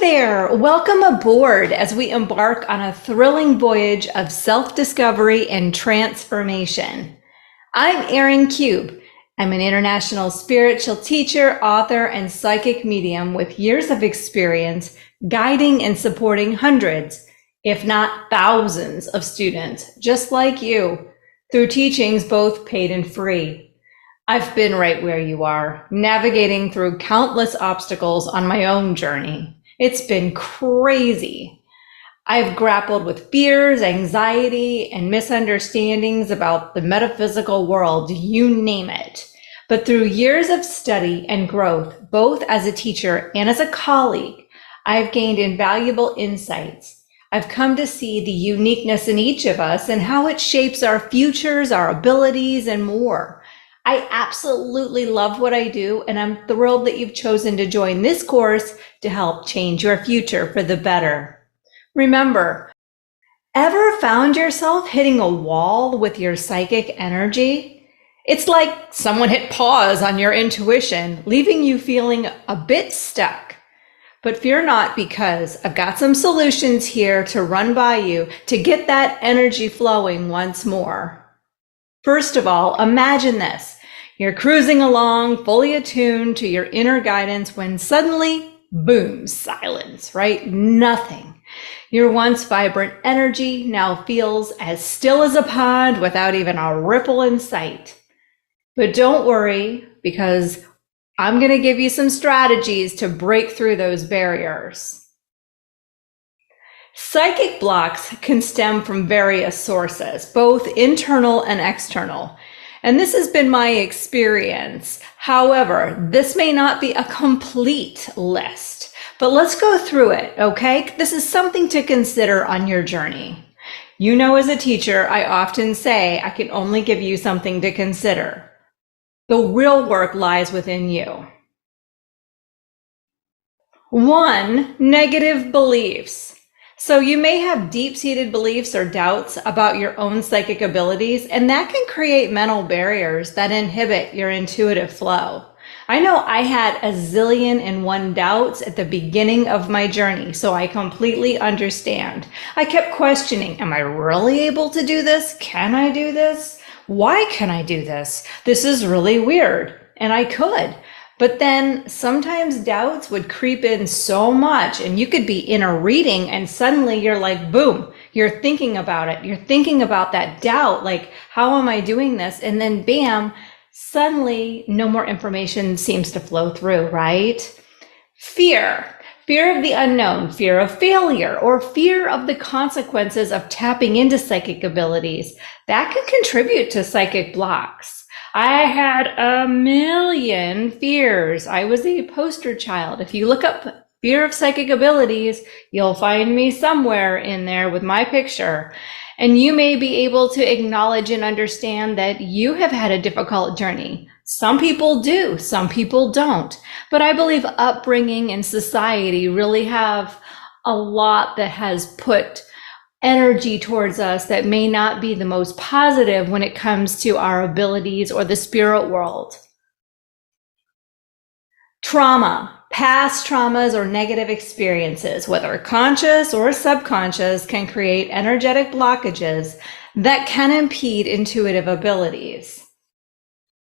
there, welcome aboard as we embark on a thrilling voyage of self-discovery and transformation. I'm Aerin Kube. I'm an international spiritual teacher, author, and psychic medium with years of experience guiding and supporting hundreds, if not thousands, of students just like you through teachings both paid and free. I've been right where you are, navigating through countless obstacles on my own journey. It's been crazy. I've grappled with fears, anxiety, and misunderstandings about the metaphysical world, you name it. But through years of study and growth, both as a teacher and as a colleague, I've gained invaluable insights. I've come to see the uniqueness in each of us and how it shapes our futures, our abilities, and more. I absolutely love what I do, and I'm thrilled that you've chosen to join this course to help change your future for the better. Remember, ever found yourself hitting a wall with your psychic energy? It's like someone hit pause on your intuition, leaving you feeling a bit stuck. But fear not, because I've got some solutions here to run by you to get that energy flowing once more. First of all, imagine this. You're cruising along, fully attuned to your inner guidance when suddenly, boom, silence, right? Nothing. Your once vibrant energy now feels as still as a pond without even a ripple in sight. But don't worry, because I'm going to give you some strategies to break through those barriers. Psychic blocks can stem from various sources, both internal and external. And this has been my experience. However, this may not be a complete list, but let's go through it, okay? This is something to consider on your journey. You know, as a teacher, I often say I can only give you something to consider. The real work lies within you. 1, negative beliefs. So you may have deep-seated beliefs or doubts about your own psychic abilities, and that can create mental barriers that inhibit your intuitive flow. I know I had a zillion and one doubts at the beginning of my journey, so I completely understand. I kept questioning, am I really able to do this? Can I do this? Why can I do this? This is really weird. And I could. But then sometimes doubts would creep in so much, and you could be in a reading and suddenly you're like, boom, you're thinking about it. You're thinking about that doubt, like, how am I doing this? And then bam, suddenly no more information seems to flow through, right? Fear of the unknown, fear of failure, or fear of the consequences of tapping into psychic abilities. That can contribute to psychic blocks. I had a million fears. I was a poster child. If you look up fear of psychic abilities, you'll find me somewhere in there with my picture. And you may be able to acknowledge and understand that you have had a difficult journey. Some people do, some people don't. But I believe upbringing and society really have a lot that has put energy towards us that may not be the most positive when it comes to our abilities or the spirit world. Trauma, past traumas or negative experiences, whether conscious or subconscious, can create energetic blockages that can impede intuitive abilities.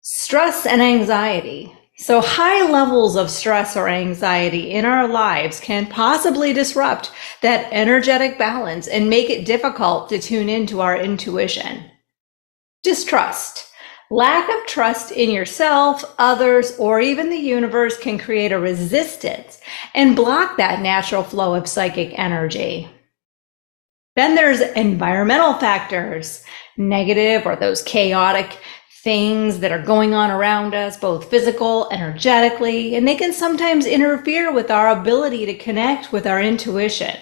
Stress and anxiety. So high levels of stress or anxiety in our lives can possibly disrupt that energetic balance and make it difficult to tune into our intuition. Distrust. Lack of trust in yourself, others, or even the universe can create a resistance and block that natural flow of psychic energy. Then there's environmental factors, negative or those chaotic things that are going on around us, both physical, energetically, and they can sometimes interfere with our ability to connect with our intuition.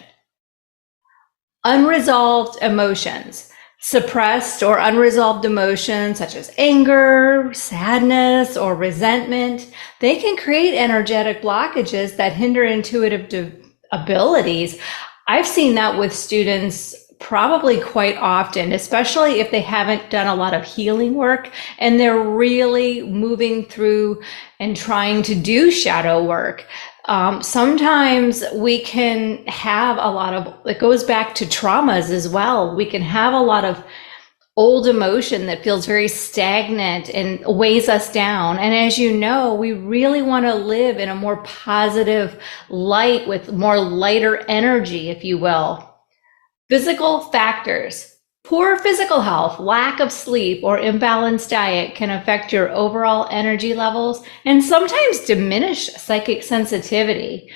Unresolved emotions. Suppressed or unresolved emotions such as anger, sadness, or resentment, they can create energetic blockages that hinder intuitive abilities. I've seen that with students probably quite often, especially if they haven't done a lot of healing work and they're really moving through and trying to do shadow work. Sometimes we can have a lot of, it goes back to traumas as well. We can have a lot of old emotion that feels very stagnant and weighs us down. And as you know, we really want to live in a more positive light with more lighter energy, if you will. Physical factors. Poor physical health, lack of sleep, or imbalanced diet can affect your overall energy levels and sometimes diminish psychic sensitivity.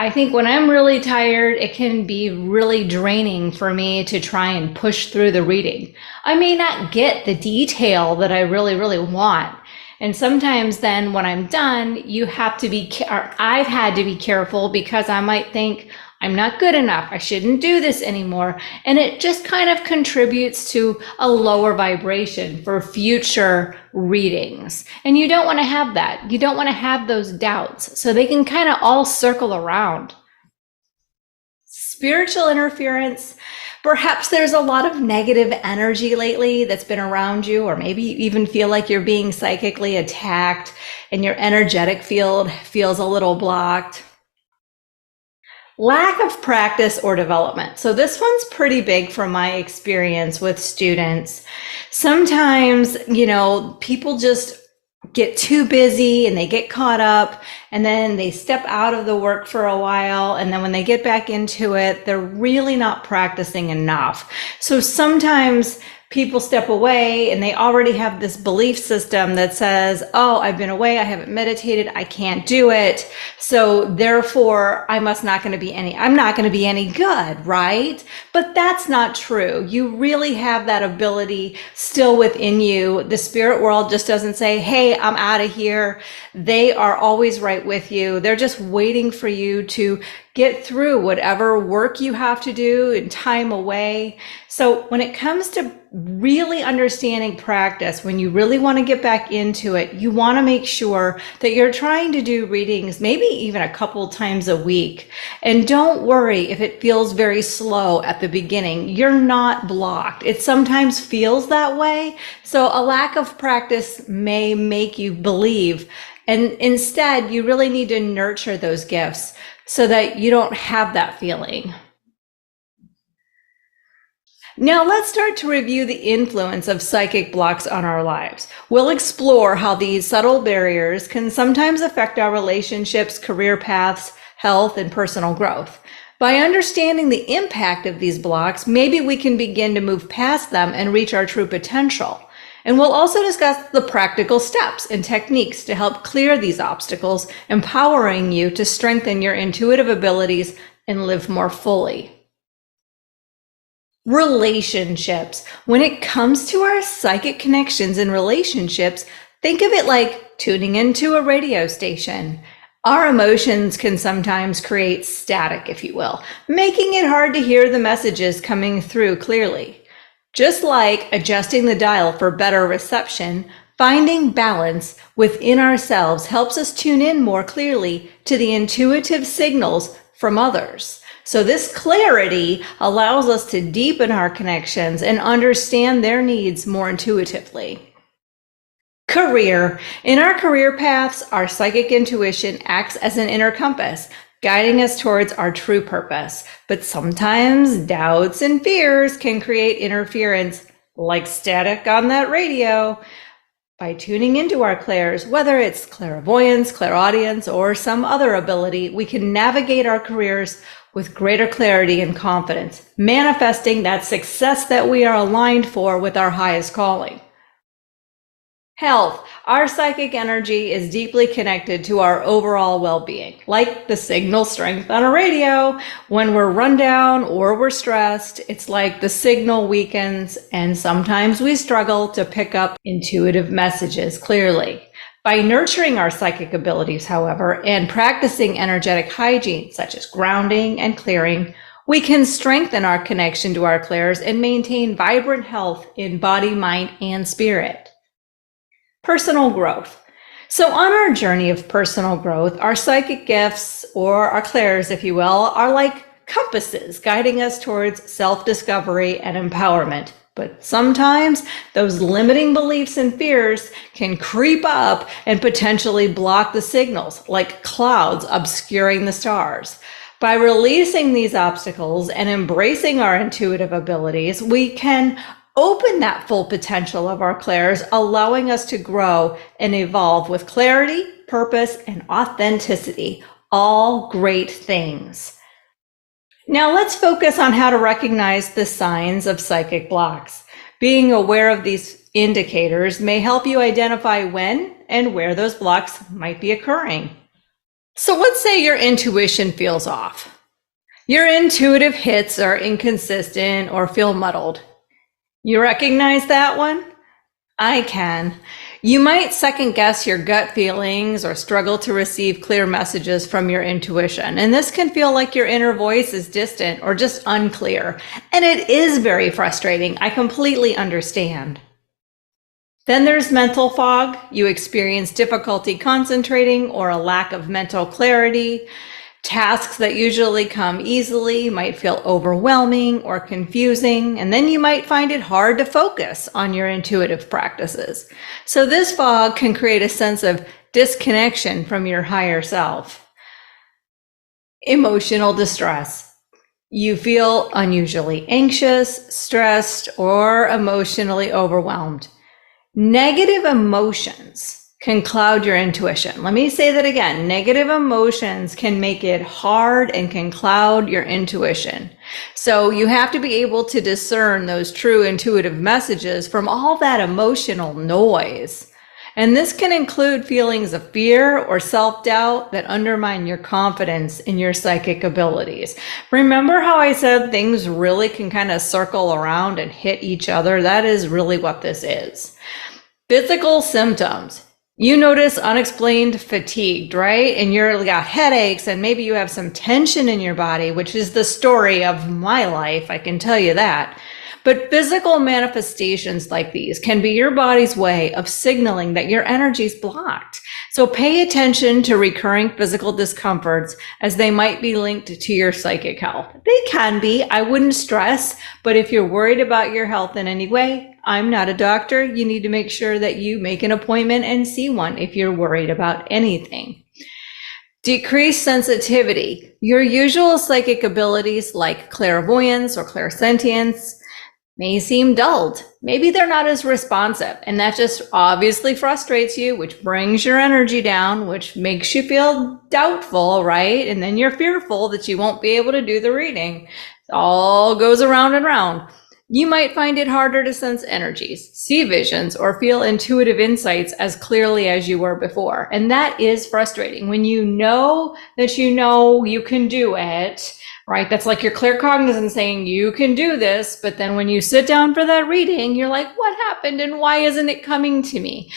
I think when I'm really tired, it can be really draining for me to try and push through the reading. I may not get the detail that I really, really want. And sometimes then when I'm done, you have to be, or I've had to be careful because I might think, I'm not good enough. I shouldn't do this anymore. And it just kind of contributes to a lower vibration for future readings. And you don't want to have that. You don't want to have those doubts. So they can kind of all circle around. Spiritual interference. Perhaps there's a lot of negative energy lately that's been around you, or maybe you even feel like you're being psychically attacked and your energetic field feels a little blocked. Lack of practice or development. So this one's pretty big from my experience with students. Sometimes, people just get too busy and they get caught up and then they step out of the work for a while. And then when they get back into it, they're really not practicing enough. So sometimes people step away and they already have this belief system that says, oh, I've been away, I haven't meditated, I can't do it. So therefore I'm not going to be any good, right? But that's not true. You really have that ability still within you. The spirit world just doesn't say, hey, I'm out of here. They are always right with you. They're just waiting for you to get through whatever work you have to do and time away. So when it comes to really understanding practice, when you really want to get back into it, you want to make sure that you're trying to do readings maybe even a couple times a week. And don't worry if it feels very slow at the beginning. You're not blocked. It sometimes feels that way. So a lack of practice may make you believe. And instead, you really need to nurture those gifts so that you don't have that feeling. Now let's start to review the influence of psychic blocks on our lives. We'll explore how these subtle barriers can sometimes affect our relationships, career paths, health, and personal growth. By understanding the impact of these blocks, maybe we can begin to move past them and reach our true potential. And we'll also discuss the practical steps and techniques to help clear these obstacles, empowering you to strengthen your intuitive abilities and live more fully. Relationships. When it comes to our psychic connections and relationships, think of it like tuning into a radio station. Our emotions can sometimes create static, if you will, making it hard to hear the messages coming through clearly. Just like adjusting the dial for better reception, finding balance within ourselves helps us tune in more clearly to the intuitive signals from others. So this clarity allows us to deepen our connections and understand their needs more intuitively. Career. In our career paths, our psychic intuition acts as an inner compass, guiding us towards our true purpose. But sometimes doubts and fears can create interference, like static on that radio. By tuning into our clairs, whether it's clairvoyance, clairaudience, or some other ability, we can navigate our careers with greater clarity and confidence, manifesting that success that we are aligned for with our highest calling. Health. Our psychic energy is deeply connected to our overall well-being, like the signal strength on a radio. When we're run down or we're stressed, it's like the signal weakens, and sometimes we struggle to pick up intuitive messages clearly. By nurturing our psychic abilities, however, and practicing energetic hygiene, such as grounding and clearing, we can strengthen our connection to our clairs and maintain vibrant health in body, mind, and spirit. Personal growth. So on our journey of personal growth, our psychic gifts, or our clairs, if you will, are like compasses guiding us towards self-discovery and empowerment. But sometimes those limiting beliefs and fears can creep up and potentially block the signals, like clouds obscuring the stars. By releasing these obstacles and embracing our intuitive abilities, we can open that full potential of our clairs, allowing us to grow and evolve with clarity, purpose, and authenticity. All great things. Now let's focus on how to recognize the signs of psychic blocks. Being aware of these indicators may help you identify when and where those blocks might be occurring. So let's say your intuition feels off. Your intuitive hits are inconsistent or feel muddled. You recognize that one? I can. You might second guess your gut feelings or struggle to receive clear messages from your intuition. And this can feel like your inner voice is distant or just unclear. And it is very frustrating. I completely understand. Then there's mental fog. You experience difficulty concentrating or a lack of mental clarity. Tasks that usually come easily might feel overwhelming or confusing, and then you might find it hard to focus on your intuitive practices. So this fog can create a sense of disconnection from your higher self. Emotional distress. You feel unusually anxious, stressed, or emotionally overwhelmed. Negative emotions can cloud your intuition. Let me say that again. Negative emotions can make it hard and can cloud your intuition. So you have to be able to discern those true intuitive messages from all that emotional noise. And this can include feelings of fear or self-doubt that undermine your confidence in your psychic abilities. Remember how I said things really can kind of circle around and hit each other? That is really what this is. Physical symptoms. You notice unexplained fatigue, right? And you've got headaches and maybe you have some tension in your body, which is the story of my life, I can tell you that. But physical manifestations like these can be your body's way of signaling that your energy's blocked. So pay attention to recurring physical discomforts as they might be linked to your psychic health. They can be, I wouldn't stress, but if you're worried about your health in any way, I'm not a doctor. You need to make sure that you make an appointment and see one if you're worried about anything. Decreased sensitivity. Your usual psychic abilities like clairvoyance or clairsentience may seem dulled. Maybe they're not as responsive, and that just obviously frustrates you, which brings your energy down, which makes you feel doubtful, right? And then you're fearful that you won't be able to do the reading. It all goes around and around. You might find it harder to sense energies, see visions, or feel intuitive insights as clearly as you were before. And that is frustrating when you know that you can do it, right? That's like your claircognizance saying you can do this, but then when you sit down for that reading, you're like, what happened and why isn't it coming to me?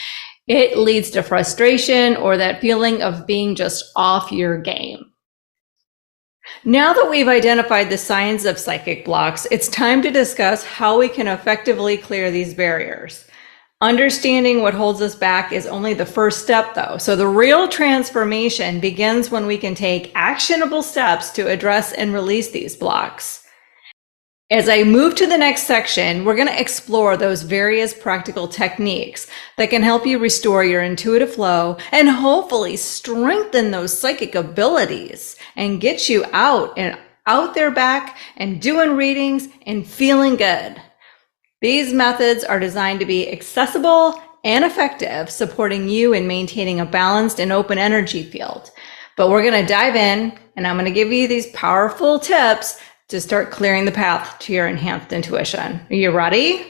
It leads to frustration or that feeling of being just off your game. Now that we've identified the signs of psychic blocks, it's time to discuss how we can effectively clear these barriers. Understanding what holds us back is only the first step, though. So the real transformation begins when we can take actionable steps to address and release these blocks. As I move to the next section, we're going to explore those various practical techniques that can help you restore your intuitive flow and hopefully strengthen those psychic abilities and get you out there back and doing readings and feeling good. These methods are designed to be accessible and effective, supporting you in maintaining a balanced and open energy field. But we're going to dive in, and I'm going to give you these powerful tips to start clearing the path to your enhanced intuition. Are you ready?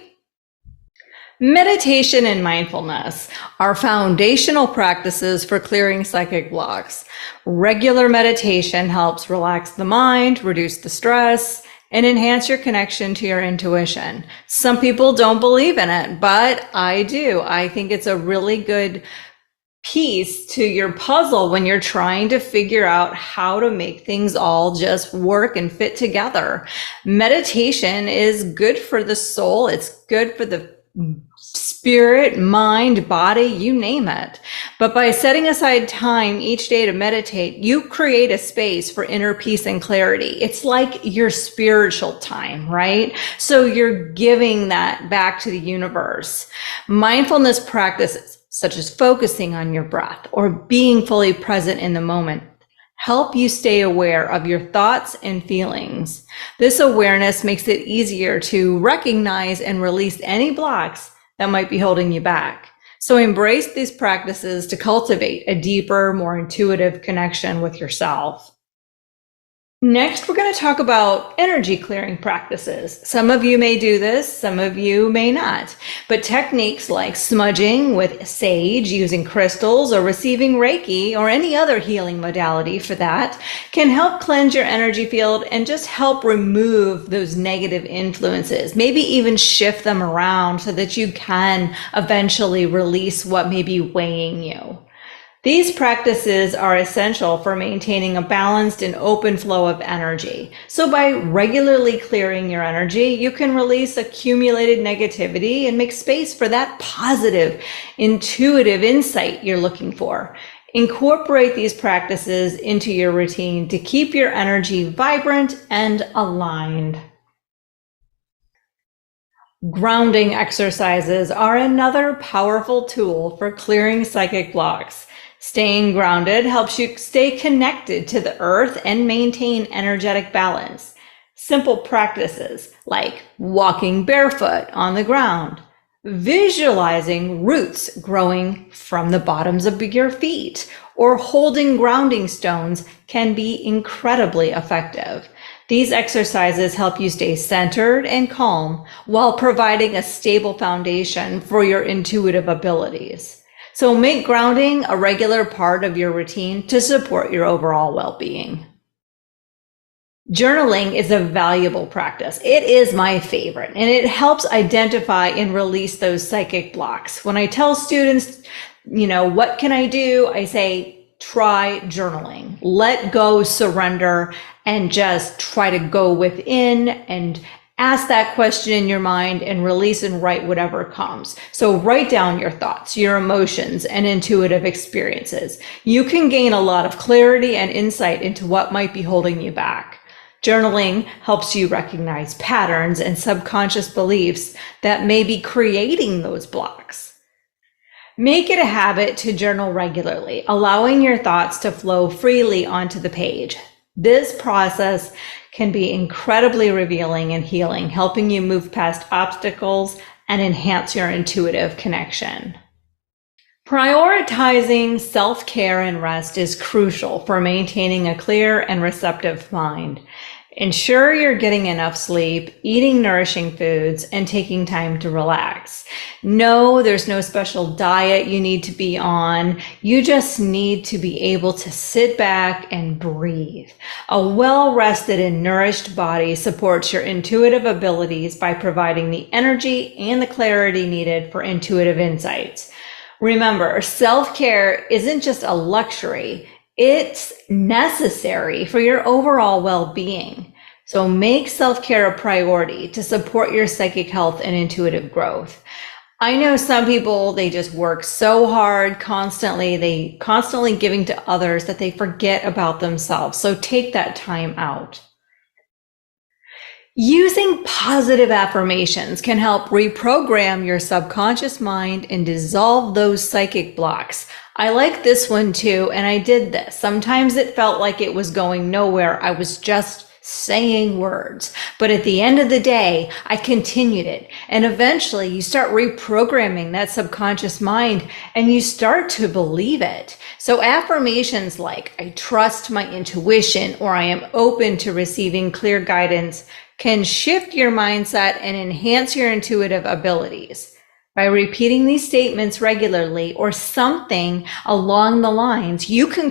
Meditation and mindfulness are foundational practices for clearing psychic blocks. Regular meditation helps relax the mind, reduce the stress, and enhance your connection to your intuition. Some people don't believe in it, but I do. I think it's a really good piece to your puzzle when you're trying to figure out how to make things all just work and fit together. Meditation is good for the soul. It's good for the spirit, mind, body, you name it. But by setting aside time each day to meditate, you create a space for inner peace and clarity. It's like your spiritual time, right? So you're giving that back to the universe. Mindfulness practices, such as focusing on your breath or being fully present in the moment, help you stay aware of your thoughts and feelings. This awareness makes it easier to recognize and release any blocks that might be holding you back. So embrace these practices to cultivate a deeper, more intuitive connection with yourself. Next, we're going to talk about energy clearing practices. Some of you may do this, some of you may not. But techniques like smudging with sage, using crystals, or receiving Reiki, or any other healing modality for that, can help cleanse your energy field and just help remove those negative influences. Maybe even shift them around so that you can eventually release what may be weighing you. These practices are essential for maintaining a balanced and open flow of energy. So by regularly clearing your energy, you can release accumulated negativity and make space for that positive, intuitive insight you're looking for. Incorporate these practices into your routine to keep your energy vibrant and aligned. Grounding exercises are another powerful tool for clearing psychic blocks. Staying grounded helps you stay connected to the earth and maintain energetic balance. Simple practices like walking barefoot on the ground, visualizing roots growing from the bottoms of your feet, or holding grounding stones can be incredibly effective. These exercises help you stay centered and calm while providing a stable foundation for your intuitive abilities. So make grounding a regular part of your routine to support your overall well-being. Journaling is a valuable practice. It is my favorite, and it helps identify and release those psychic blocks. When I tell students, what can I do? I say, try journaling. Let go, surrender, and just try to go within and ask that question in your mind and release and write whatever comes. So write down your thoughts, your emotions, and intuitive experiences. You can gain a lot of clarity and insight into what might be holding you back. Journaling helps you recognize patterns and subconscious beliefs that may be creating those blocks. Make it a habit to journal regularly, allowing your thoughts to flow freely onto the page. This process can be incredibly revealing and healing, helping you move past obstacles and enhance your intuitive connection. Prioritizing self-care and rest is crucial for maintaining a clear and receptive mind. Ensure you're getting enough sleep, eating nourishing foods, and taking time to relax. No, there's no special diet you need to be on. You just need to be able to sit back and breathe. A well-rested and nourished body supports your intuitive abilities by providing the energy and the clarity needed for intuitive insights. Remember, self-care isn't just a luxury. It's necessary for your overall well-being. So make self-care a priority to support your psychic health and intuitive growth. I know some people, they just work so hard they constantly giving to others that they forget about themselves. So take that time out. Using positive affirmations can help reprogram your subconscious mind and dissolve those psychic blocks. I like this one too, and I did this. Sometimes it felt like it was going nowhere. I was just saying words. But at the end of the day, I continued it. And eventually you start reprogramming that subconscious mind and you start to believe it. So affirmations like, I trust my intuition, or I am open to receiving clear guidance, can shift your mindset and enhance your intuitive abilities. By repeating these statements regularly or something along the lines you can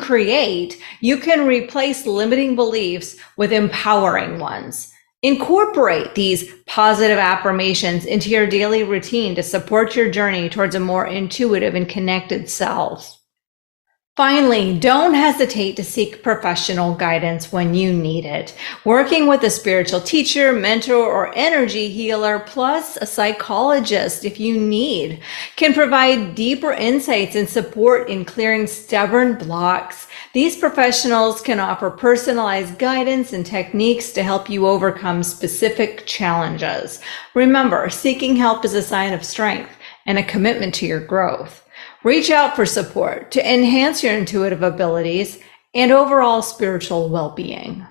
replace limiting beliefs with empowering ones. Incorporate these positive affirmations into your daily routine to support your journey towards a more intuitive and connected self. Finally, don't hesitate to seek professional guidance when you need it. Working with a spiritual teacher, mentor, or energy healer, plus a psychologist if you need, can provide deeper insights and support in clearing stubborn blocks. These professionals can offer personalized guidance and techniques to help you overcome specific challenges. Remember, seeking help is a sign of strength and a commitment to your growth. Reach out for support to enhance your intuitive abilities and overall spiritual well-being.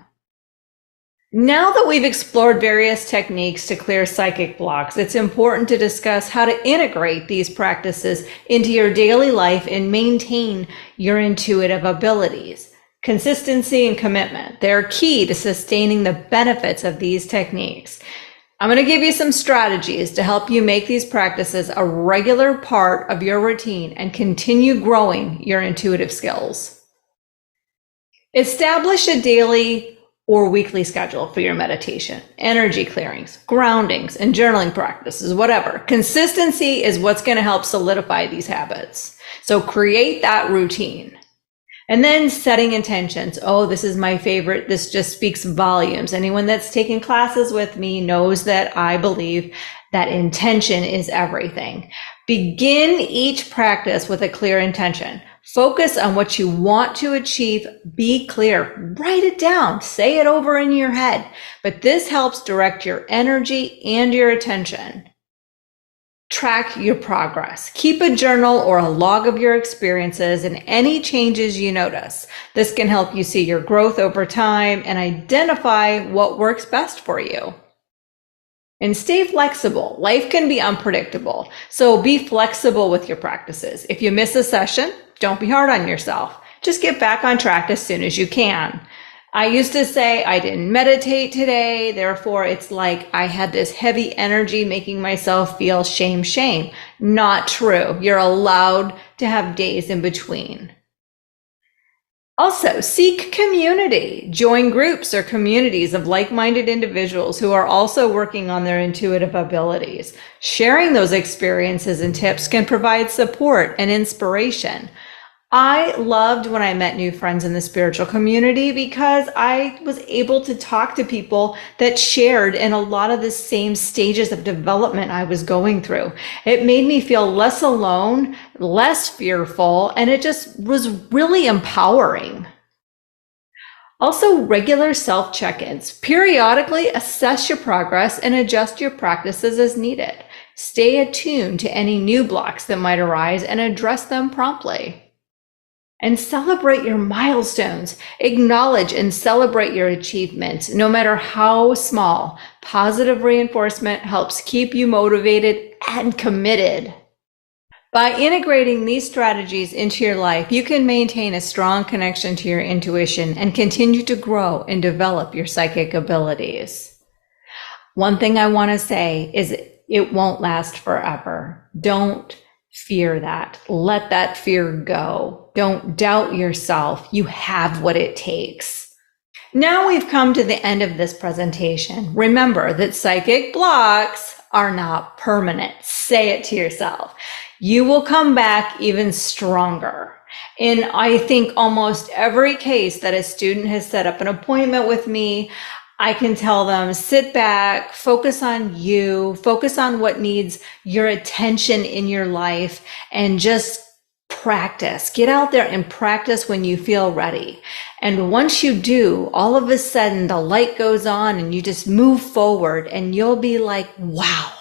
Now that we've explored various techniques to clear psychic blocks, it's important to discuss how to integrate these practices into your daily life and maintain your intuitive abilities. Consistency and commitment, they're key to sustaining the benefits of these techniques. I'm going to give you some strategies to help you make these practices a regular part of your routine and continue growing your intuitive skills. Establish a daily or weekly schedule for your meditation, energy clearings, groundings, and journaling practices, whatever. Consistency is what's going to help solidify these habits. So create that routine. And then setting intentions. Oh, this is my favorite. This just speaks volumes. Anyone that's taken classes with me knows that I believe that intention is everything. Begin each practice with a clear intention. Focus on what you want to achieve. Be clear. Write it down. Say it over in your head. But this helps direct your energy and your attention. Track your progress. Keep a journal or a log of your experiences and any changes you notice. This can help you see your growth over time and identify what works best for you. And stay flexible. Life can be unpredictable, so be flexible with your practices. If you miss a session, don't be hard on yourself. Just get back on track as soon as you can. I used to say I didn't meditate today, therefore it's like I had this heavy energy making myself feel shame. Not true. You're allowed to have days in between. Also, seek community. Join groups or communities of like-minded individuals who are also working on their intuitive abilities. Sharing those experiences and tips can provide support and inspiration. I loved when I met new friends in the spiritual community because I was able to talk to people that shared in a lot of the same stages of development I was going through. It made me feel less alone, less fearful, and it just was really empowering. Also, regular self check-ins. Periodically assess your progress and adjust your practices as needed. Stay attuned to any new blocks that might arise and address them promptly. And celebrate your milestones. Acknowledge and celebrate your achievements, no matter how small. Positive reinforcement helps keep you motivated and committed. By integrating these strategies into your life, you can maintain a strong connection to your intuition and continue to grow and develop your psychic abilities. One thing I want to say is it won't last forever. Don't fear that. Let that fear go. Don't doubt yourself. You have what it takes. Now we've come to the end of this presentation. Remember that psychic blocks are not permanent. Say it to yourself. You will come back even stronger. In, I think, almost every case that a student has set up an appointment with me, I can tell them, sit back, focus on you, focus on what needs your attention in your life, and just practice. Get out there and practice when you feel ready. And once you do, all of a sudden the light goes on and you just move forward and you'll be like, wow,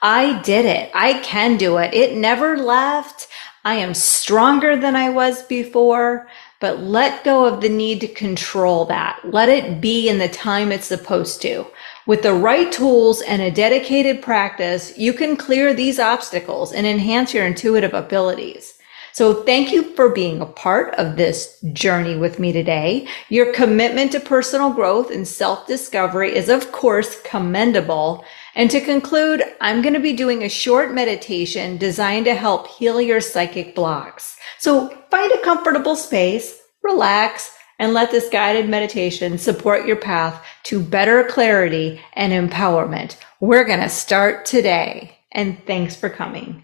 I did it. I can do it. It never left. I am stronger than I was before. But let go of the need to control that. Let it be in the time it's supposed to. With the right tools and a dedicated practice, you can clear these obstacles and enhance your intuitive abilities. So thank you for being a part of this journey with me today. Your commitment to personal growth and self-discovery is, of course, commendable. And to conclude, I'm going to be doing a short meditation designed to help heal your psychic blocks. So find a comfortable space, relax, and let this guided meditation support your path to better clarity and empowerment. We're going to start today. And thanks for coming.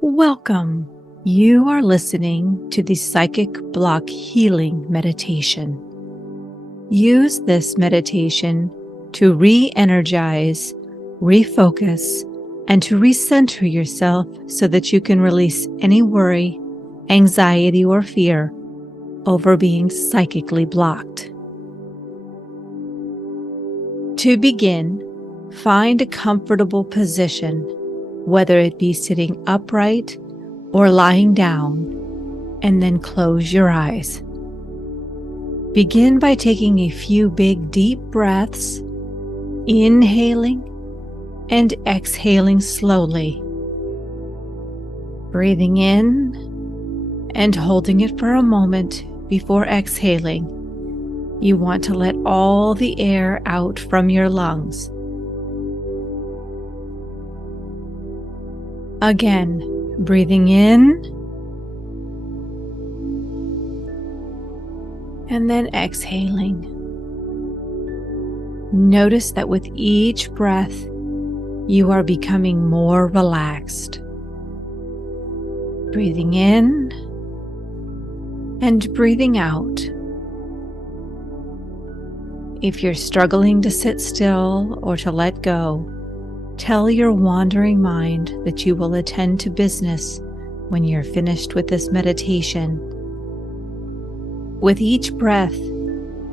Welcome. You are listening to the Psychic Block Healing Meditation. Use this meditation to re-energize, refocus, and to recenter yourself so that you can release any worry, anxiety, or fear over being psychically blocked. To begin, find a comfortable position, whether it be sitting upright or lying down, and then close your eyes. Begin by taking a few big, deep breaths, inhaling and exhaling slowly. Breathing in and holding it for a moment before exhaling. You want to let all the air out from your lungs. Again, breathing in and then exhaling. Notice that with each breath, you are becoming more relaxed. Breathing in and breathing out. If you're struggling to sit still or to let go, tell your wandering mind that you will attend to business when you're finished with this meditation. With each breath,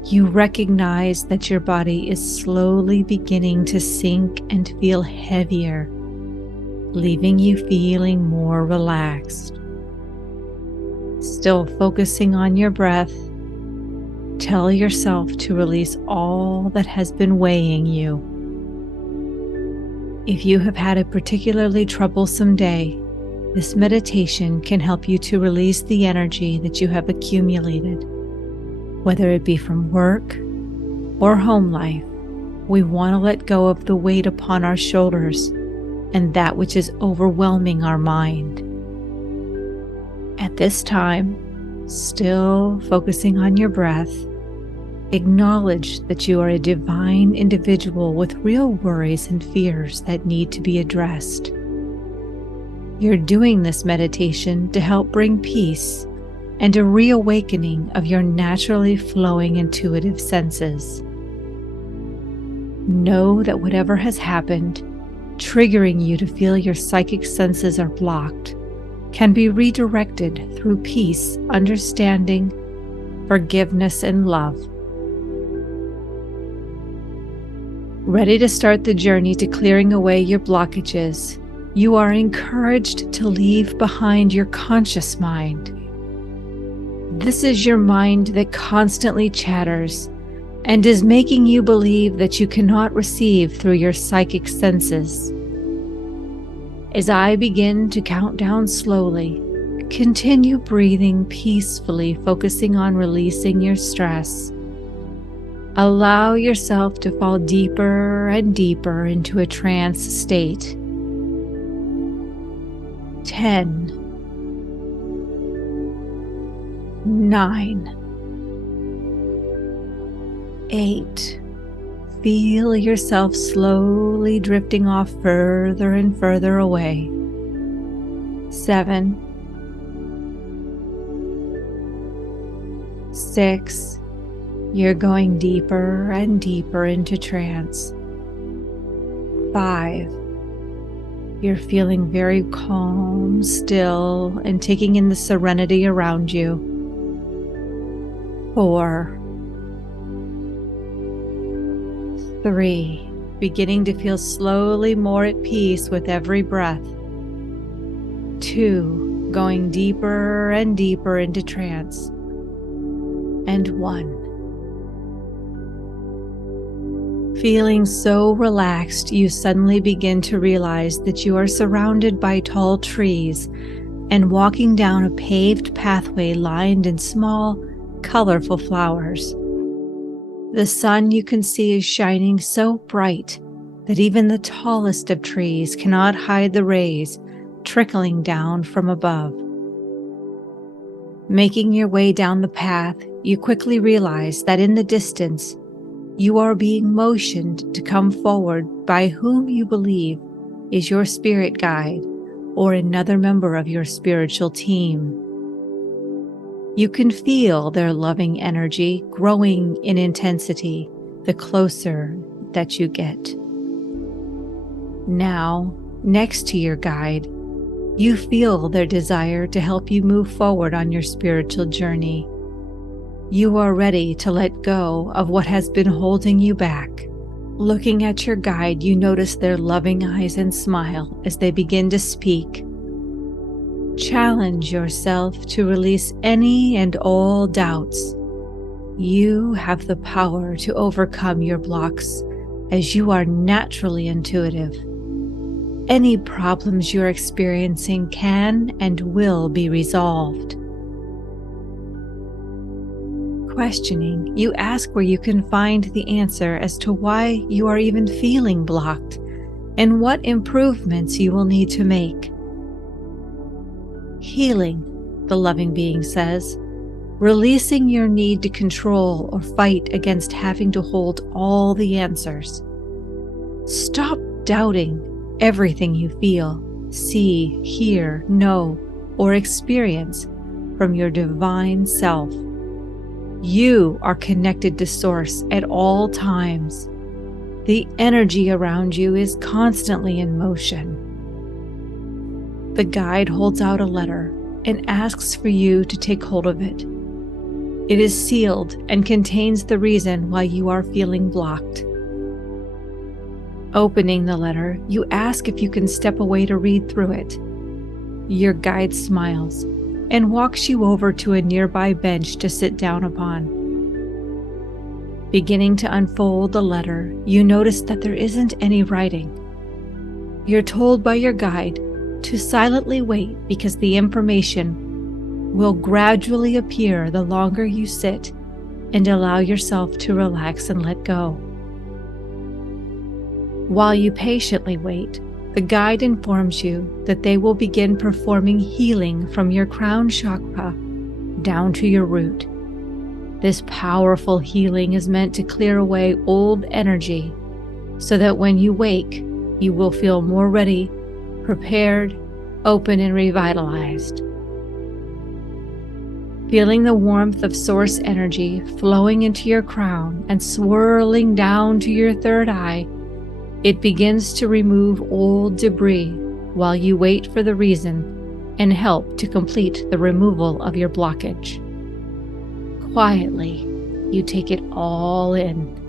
you recognize that your body is slowly beginning to sink and feel heavier, leaving you feeling more relaxed. Still focusing on your breath, tell yourself to release all that has been weighing you. If you have had a particularly troublesome day, this meditation can help you to release the energy that you have accumulated. Whether it be from work or home life, we want to let go of the weight upon our shoulders and that which is overwhelming our mind. At this time, still focusing on your breath, acknowledge that you are a divine individual with real worries and fears that need to be addressed. You're doing this meditation to help bring peace and a reawakening of your naturally flowing intuitive senses. Know that whatever has happened, triggering you to feel your psychic senses are blocked, can be redirected through peace, understanding, forgiveness, and love. Ready to start the journey to clearing away your blockages, you are encouraged to leave behind your conscious mind. This is your mind that constantly chatters and is making you believe that you cannot receive through your psychic senses. As I begin to count down slowly, continue breathing peacefully, focusing on releasing your stress. Allow yourself to fall deeper and deeper into a trance state. 10, 9, 8. Feel yourself slowly drifting off further and further away. 7, 6. You're going deeper and deeper into trance. 5. You're feeling very calm, still, and taking in the serenity around you. 4, 3. Beginning to feel slowly more at peace with every breath. 2. Going deeper and deeper into trance. And 1. Feeling so relaxed, you suddenly begin to realize that you are surrounded by tall trees and walking down a paved pathway lined in small, colorful flowers. The sun you can see is shining so bright that even the tallest of trees cannot hide the rays trickling down from above. Making your way down the path, you quickly realize that in the distance, you are being motioned to come forward by whom you believe is your spirit guide or another member of your spiritual team. You can feel their loving energy growing in intensity the closer that you get. Now, next to your guide, you feel their desire to help you move forward on your spiritual journey. You are ready to let go of what has been holding you back. Looking at your guide, you notice their loving eyes and smile as they begin to speak. Challenge yourself to release any and all doubts. You have the power to overcome your blocks as you are naturally intuitive. Any problems you're experiencing can and will be resolved. Questioning, you ask where you can find the answer as to why you are even feeling blocked and what improvements you will need to make. Healing, the loving being says, releasing your need to control or fight against having to hold all the answers. Stop doubting everything you feel, see, hear, know, or experience from your divine self. You are connected to Source at all times. The energy around you is constantly in motion. The guide holds out a letter and asks for you to take hold of it. It is sealed and contains the reason why you are feeling blocked. Opening the letter, you ask if you can step away to read through it. Your guide smiles and walks you over to a nearby bench to sit down upon. Beginning to unfold the letter, you notice that there isn't any writing. You're told by your guide to silently wait because the information will gradually appear the longer you sit and allow yourself to relax and let go. While you patiently wait, the guide informs you that they will begin performing healing from your crown chakra down to your root. This powerful healing is meant to clear away old energy so that when you wake, you will feel more ready, prepared, open, and revitalized. Feeling the warmth of Source energy flowing into your crown and swirling down to your third eye, it begins to remove old debris while you wait for the reason and help to complete the removal of your blockage. Quietly, you take it all in.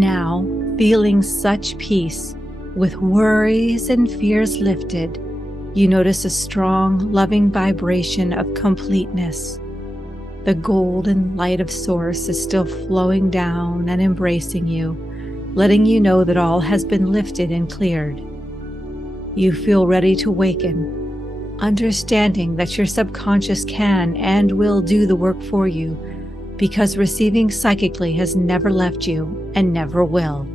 Now, feeling such peace, with worries and fears lifted, you notice a strong, loving vibration of completeness. The golden light of Source is still flowing down and embracing you, letting you know that all has been lifted and cleared. You feel ready to awaken, understanding that your subconscious can and will do the work for you, because receiving psychically has never left you and never will.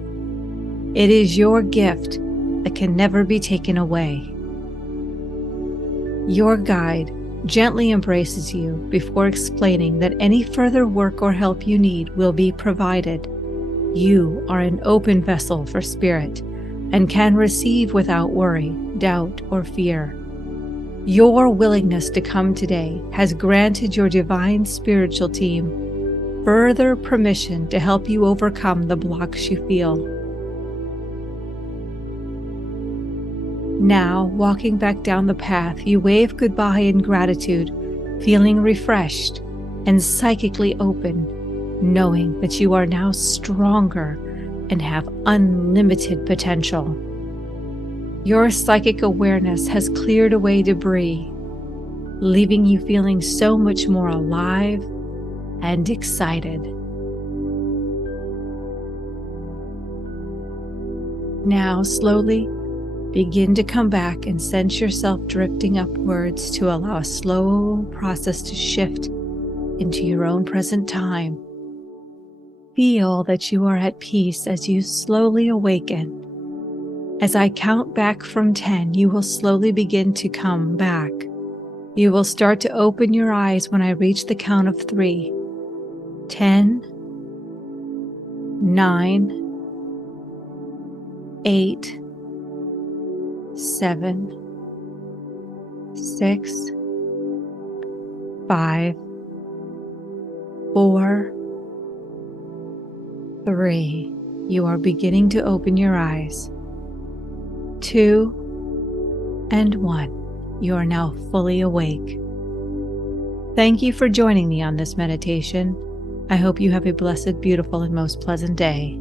It is your gift that can never be taken away. Your guide gently embraces you before explaining that any further work or help you need will be provided. You are an open vessel for Spirit and can receive without worry, doubt, or fear. Your willingness to come today has granted your divine spiritual team further permission to help you overcome the blocks you feel. Now, walking back down the path, you wave goodbye in gratitude, feeling refreshed and psychically open, knowing that you are now stronger and have unlimited potential. Your psychic awareness has cleared away debris, leaving you feeling so much more alive and excited. Now, slowly begin to come back and sense yourself drifting upwards to allow a slow process to shift into your own present time. Feel that you are at peace as you slowly awaken. As I count back from 10, you will slowly begin to come back. You will start to open your eyes when I reach the count of 3. 10, 9, 8, 7, 6, 5, 4, 3. You are beginning to open your eyes. 2 and 1. You are now fully awake. Thank you for joining me on this meditation. I hope you have a blessed, beautiful, and most pleasant day.